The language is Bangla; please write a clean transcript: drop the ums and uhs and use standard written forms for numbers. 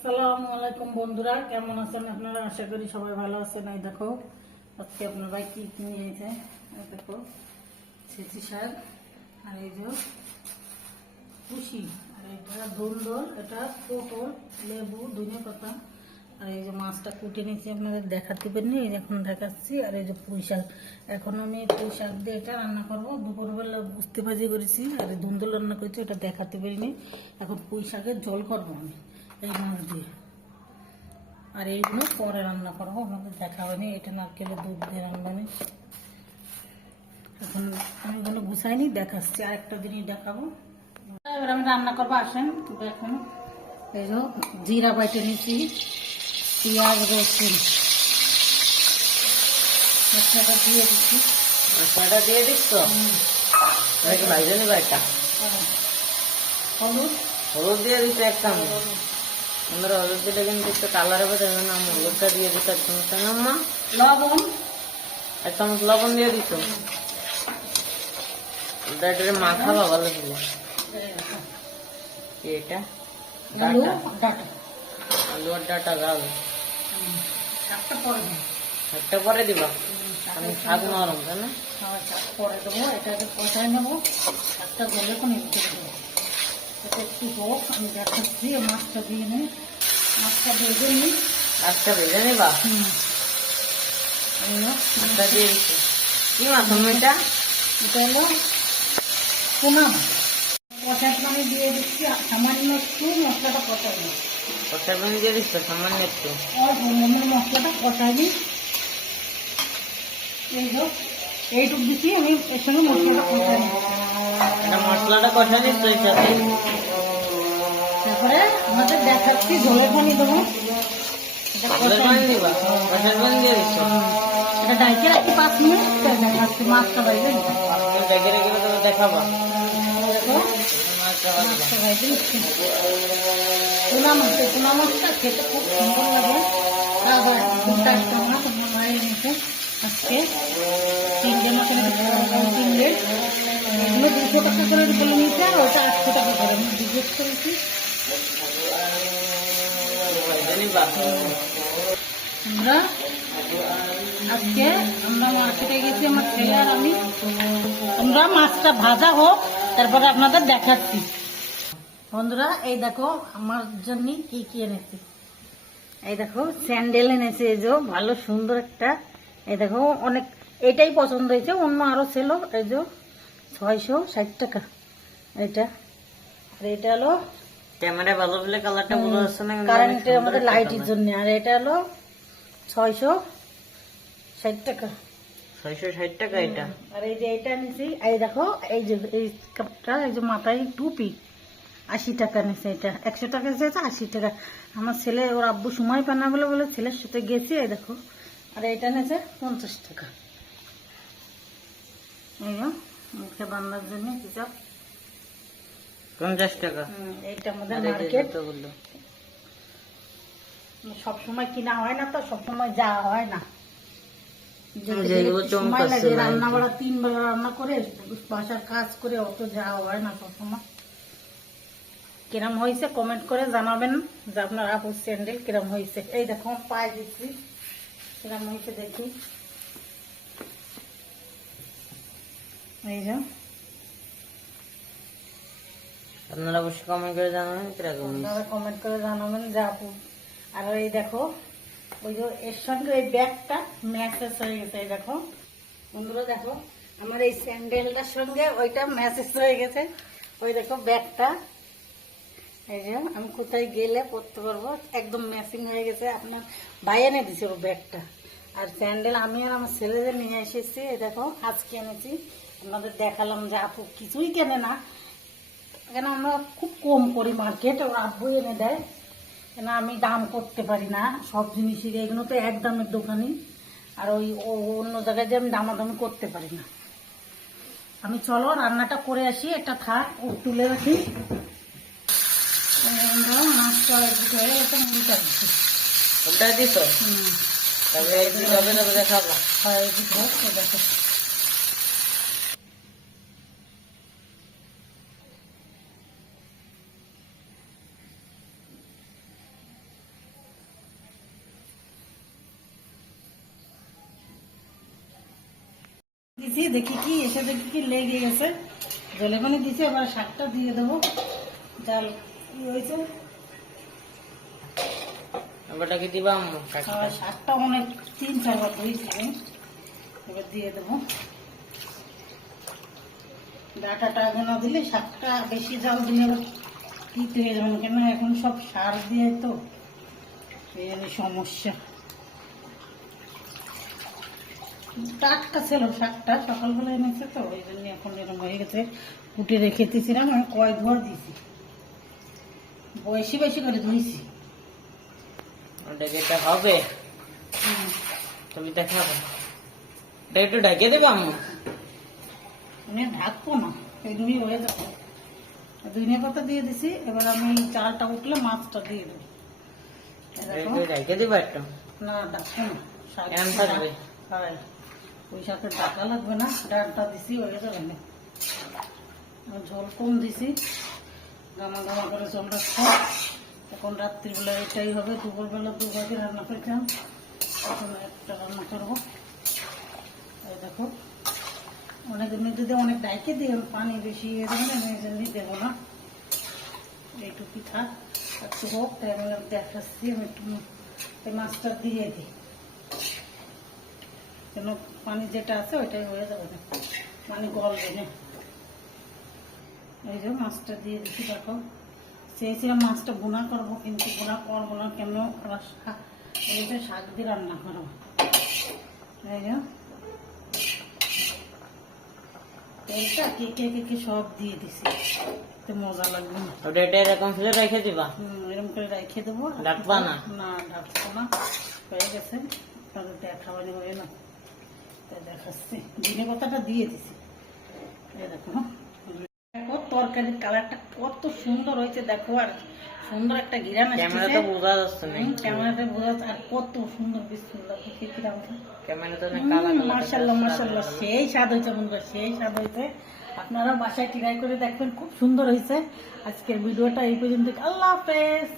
আসসালামু আলাইকুম বন্ধুরা, কেমন আছেন আপনারা? আশা করি সবাই ভালো আছেন। এই দেখো আজকে আপনারা কি নিয়েছে, এই দেখো ছেঁচি শাক, আর এই যে কুশি, আর এটা ধুন্দল, এটা পটল, লেবু, ধনে পাতা, আর এই যে মাছটা কুটে নিয়েছি, আপনাদের দেখাতে পারিনি, এই যে এখন দেখাচ্ছি। আর এই যে পুঁই শাক, এখন আমি পুঁই শাক দিয়ে এটা রান্না করবো। দুপুরবেলা বুঝতে ভাজি করেছি, আর এই ধুন্দল রান্না করেছি, ওটা দেখাতে পারিনি। এখন পুঁই শাকের ঝোল করবো আমি এই মাছ দিয়ে, আর এইগুলো পরে রান্না করবো, আমাদের দেখা হয়নি। এটা নারকেলের দুধ দিয়ে রান্না। এখন আমি এগুলো গুছাইনি, দেখাচ্ছি আর একটা জিনিস দেখাবো। এবার আমি রান্না করবো, আসেন। তবে এখন এই যে জিরা বাইটে নিচ্ছি, পেঁয়াজ, রসুন, মশলাটা দিয়ে দিচ্ছি। মশলাটা দিয়ে দিচ্ছ? ভাইজে নিবা এটা। হলুদ হলুদ দিয়ে দিচ্ছ এক চামচ। আমরা হলুদ দিলে কিন্তু একটু কালার হবে, তাই জন্য হলুদটা দিয়ে দিচ্ছ এক চামচ। তাই না আম্মা? লবণ এক চামচ লবণ দিয়ে দিচ্ছ। এটা মাখাবা ভালো ছিল। এটা আলু ডাটা, ডাটা, আলু আর ডাটা গাল শাকটা পরে দেবো। একটা পরে দিবা, আমি শাক নরম তাই না? শাক পরে দেবো, এটাকে কষাই নেবো, শাকটা গলে কোনো করে দেবো। এটা একটু হোক, আমি দেখাচ্ছি। মাছটা দিয়ে নিই, মাছটা ভেজে নিই। আচ্ছা ভেজে নিবা। মাছটা দিয়ে দিচ্ছ। কি মাছ এটা? এটা হলো পোনা মাছ। কষাই পানি দিয়ে দিচ্ছি, আর সামান্য একটু মশলাটা কষাই নিই। কষার পানি দিয়ে দিচ্ছ সামান্য একটু। মশলাটা কষাই নিই। এই হোক, এইটুক দিচ্ছি আমি, এর সঙ্গে মশলাটা কষাই নিই। মশলাটা কষা নিচ্ছ এর সাথে। তারপরে আমাদের দেখাচ্ছি ঝোলের পানি দেবো। এটা ডাইকে রাখছি 5 মিনিট, দেখাচ্ছি মাছটা বাইরে দেখাবা মাছটা বাইরে নিচ্ছি। পোনা মাছটা খেতে খুব সুন্দর লাগে। আবার দুটা একটা মাছ আমার ভাই এনেছে আজকে, 3 মতন কিনলে। এগুলো 200 টাকা করে বলে নিয়েছে, আর ওটা 800 টাকা করে আমি জিজ্ঞেস করেছি। আমরা আজকে মার্কেটে গেছি, আমার ছেলে আর আমি। আমরা মাছটা ভাজা হোক, তারপরে আপনাদের দেখাচ্ছি। বন্ধুরা এই দেখো আমার জন্য কি কি এনেছি। এই দেখো স্যান্ডেল এনেছে, এই যে ভালো সুন্দর একটা। এই দেখো অনেক, এটাই পছন্দ হয়েছে, অন্য আরো ছিল। এই যে 660 টাকা এটা। আর এটা হলো ক্যামেরা ভালো বলে কালারটা বোঝা যাচ্ছে না, কারেন্টের আমাদের লাইটের জন্য। আর এটা হলো 660 টাকা। 660 টাকা এটা। আর এই যে এটা নিছি, এই দেখো এই যে এই কাপটা, এই যে মাথায় টুপি, 80 টাকা নিছে। এটা 100 টাকা নিয়েছে, 80 টাকা। আমার ছেলে, ওর আব্বু সময় পায় না বলে বলে ছেলের সাথে গেছি। এই দেখো, আর এটা নিয়েছে 50 টাকা। এই যে মুখে বান্ধার জন্য হিসাব 50 টাকা। এইটা আমাদের মার্কেট, সবসময় কিনা হয় না, তো সবসময় যাওয়া হয় না। সময় লাগে, রান্না বাড়া 3 বেলা রান্না করে, বাসার কাজ করে, অত যাওয়া হয় না সবসময়। কিরম হয়েছে কমেন্ট করে জানাবেন যে আপনার আপুর স্যান্ডেল কিরম হয়েছে। এই দেখো পায়ে দিচ্ছি, কিরম হয়েছে দেখি। এই যে আপনারা অবশ্যই কমেন্ট করে জানাবেন কিরকম। আপনারা কমেন্ট করে জানাবেন যে আপু। আর এই দেখো ওই যে এর সঙ্গে ওই ব্যাগটা ম্যাচেস হয়ে গেছে। এই দেখো বন্ধুরা, দেখো আমার এই স্যান্ডেলটার সঙ্গে ওইটা ম্যাচেস হয়ে গেছে। ওই দেখো ব্যাগটা, এই যে আমি কোথায় গেলে পরতে পারবো, একদম ম্যাচিং হয়ে গেছে। আপনার ভাই এনে দিছে ওর ব্যাগটা। আর স্যান্ডেল আমি আর আমার ছেলেদের নিয়ে এসেছি। এই দেখো আজকে এনেছি, আপনাদের দেখালাম যে আপু কিছুই কেনে না, কেন আমরা খুব কম করি মার্কেট, ওর আব্বু এনে দেয়। কেন আমি দাম করতে পারি না সব জিনিসের, এগুলো তো এক দামের দোকানই। আর ওই অন্য জায়গায় যে আমি দামাদামি করতে পারি না। আমি চলো রান্নাটা করে আসি, এটা থাক, ও তুলে রাখি। মাছটা হয়ে গেছে, মুড়িটা দিচ্ছি। ওটা দিত তবে দেখাবো। হয় দেখো। দিছি, দেখি কি এসে দেখি কি লেগে গেছে। জলে পানি দিছি, এবার শাকটা দিয়ে দেবো। জাল কি হয়েছে, ওটা কি দিবা আম্মু? আর শাকটা অনেক 3-4 বার ধুয়েছি আমি। এবার দিয়ে দেবো। ডাটাটা আগে না দিলে শাকটা বেশি জাল দিলে আবার তিতে হয়ে যাবে না, কেন এখন সব সার দিয়ে তো এই জন্য সমস্যা। টাটকা ছিল শাকটা, সকালবেলা এনেছে তো ওই জন্য এখন এরকম হয়ে গেছে। কুটে রেখে দিয়েছিলাম, আমি কয়েকবার দিয়েছি, বেশি বেশি করে ধুইছি। ওটা যেটা হবে তুমি দেখাবো, এটা একটু ঢেকে দেবো আম্মু। আমি ঢাকবো না, এমনি হয়ে যাবে। ধনিয়া পাতা দিয়ে দিছি, এবার আমি চালটা উঠলে মাছটা দিয়ে দেবো। এই দেখো। একটু ঢেকে দেবো একটু। না ডাকবো না, শাক কেমন থাকবে? হয়, ওই শাকে ডাকা লাগবে না, ডালটা দিছি হয়ে যাবে না। আর ঝোল কম দিছি, গামা গামা করে ঝোল রাখবো। এখন রাত্রিবেলা এটাই হবে, দুপুরবেলা 2 ভাগে রান্না করছিলাম, এখন একটা রান্না করবো। এই দেখো, অনেক এমনিতে দিয়ে অনেক ডাইকে দিয়ে পানি বেশি হয়ে যাবে না, এই জন্যই দেবো না। এইটুকুই থাক, একটু হোক, তাই আমি দেখাচ্ছি। আমি একটু এই মাছটা দিয়ে দিই, কেন পানি যেটা আছে ওইটাই হয়ে যাবে না, মানে গলবে না। এই যে মাছটা দিয়ে দিচ্ছি, দেখো। চেয়েছিলাম মাছটা ভুনা করবো, কিন্তু ভুনা করবো না, কেন এইটা শাক দিয়ে রান্না করবো। এই যে তেলটা কে সব দিয়ে দিছি, তো মজা লাগবে না। ওটা এটা এরকম ফেলে রেখে দিবা, এরকম করে রেখে দেবো। ডাকবা না? না ডাকবো না, হয়ে গেছে। তাহলে দেখাবানি হয়ে না, তাই দেখাচ্ছি। ধনে পাতাটা দিয়ে দিছি, এই দেখো। দেখো তরকারির কালারটা কত সুন্দর হয়েছে, দেখো। আর সুন্দর একটা ঘিরান ক্যামেরা তো বোঝা যাচ্ছে না, ক্যামেরাতে বোঝা যাচ্ছে। আর কত সুন্দর বিসমিল্লাহ, ক্যামেরা তো কালা কালা। মাশাআল্লাহ মাশাআল্লাহ, সেই স্বাদ হয়েছে বন্ধুরা, সেই স্বাদ হয়েছে। আপনারা বাসায় ট্রাই করে দেখবেন, খুব সুন্দর হয়েছে। আজকের ভিডিওটা এই পর্যন্ত। আল্লাহ হাফেজ।